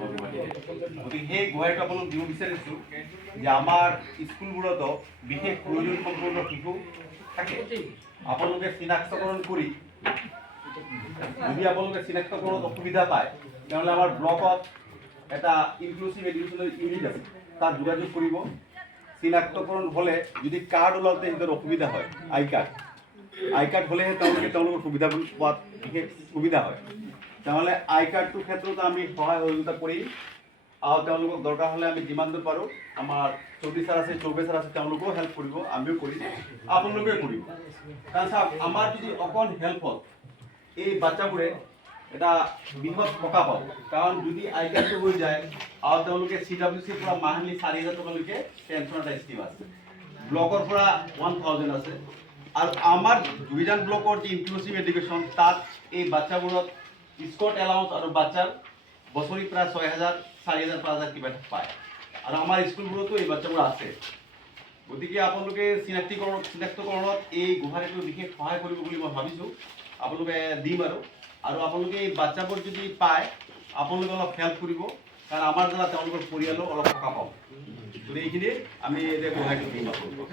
গতিকে সেই গুৱাহাটীত আপোনালোক দিব বিচাৰিছোঁ যে আমাৰ স্কুলবোৰতো বিশেষ প্ৰয়োজন সম্পন্ন শিশু থাকে। আপোনালোকে চিনাক্তকৰণ কৰি যদি আপোনালোকে চিনাক্তকৰণত অসুবিধা পায় তেনেহ'লে আমাৰ ব্লকত এটা ইনক্লুচিভ এডুকেশ্যনেল ইউনিট আছে, তাত যোগাযোগ কৰিব। চিনাক্তকৰণ হ'লে যদি কাৰ্ড ওলাওঁতে সিহঁতৰ অসুবিধা হয়, আই কাৰ্ড হ'লেহে তেওঁলোকৰ সুবিধা পোৱাত বিশেষ সুবিধা হয়। তেনেহ'লে আই কাৰ্ডটোৰ ক্ষেত্ৰত আমি সহায় সহযোগিতা কৰিম আৰু তেওঁলোকক দৰকাৰ হ'লে আমি যিমান দূৰ পাৰোঁ, আমাৰ চৌধুৰী ছাৰ আছে, চৌবে ছাৰ আছে, তেওঁলোকেও হেল্প কৰিব, আমিও কৰিম, আপোনালোকে কৰিব। কাৰণ চাওক, আমাৰ যদি অকণ হেল্প হ'ল এই বাচ্চাবোৰে এটা বৃহৎ সকাহ পাব। কাৰণ যদি আই কাৰ্ডটো হৈ যায় আৰু তেওঁলোকে CWCৰ পৰা মাহিলী 4,000 টকালৈকে পেঞ্চন এটা স্কিম আছে, ব্লকৰ পৰা 1,000 আছে, আৰু আমাৰ যোগীজান ব্লকৰ যি ইনক্লুচিভ এডুকেশ্যন তাত এই বাচ্চাবোৰত স্কট এলাউন্স আৰু বাচ্চাৰ বছৰি প্ৰায় 6,000, 4,000, 5,000 কিবা এটা পায়। আৰু আমাৰ স্কুলবোৰতো এই বাচ্চাবোৰ আছে। গতিকে আপোনালোকে চিনাক্তকৰণত এই গুৱাহাটীটো বিশেষ সহায় কৰিব বুলি মই ভাবিছোঁ। আপোনালোকে দিম আৰু আপোনালোকে এই বাচ্চাবোৰ যদি পায় আপোনালোকে অলপ হেল্প কৰিব, কাৰণ আমাৰ দ্বাৰা তেওঁলোকৰ পৰিয়ালো অলপ সকাহ পাব। গতিকে এইখিনি আমি এতিয়া গুৱাহাটীটো দিম আপোনালোকক।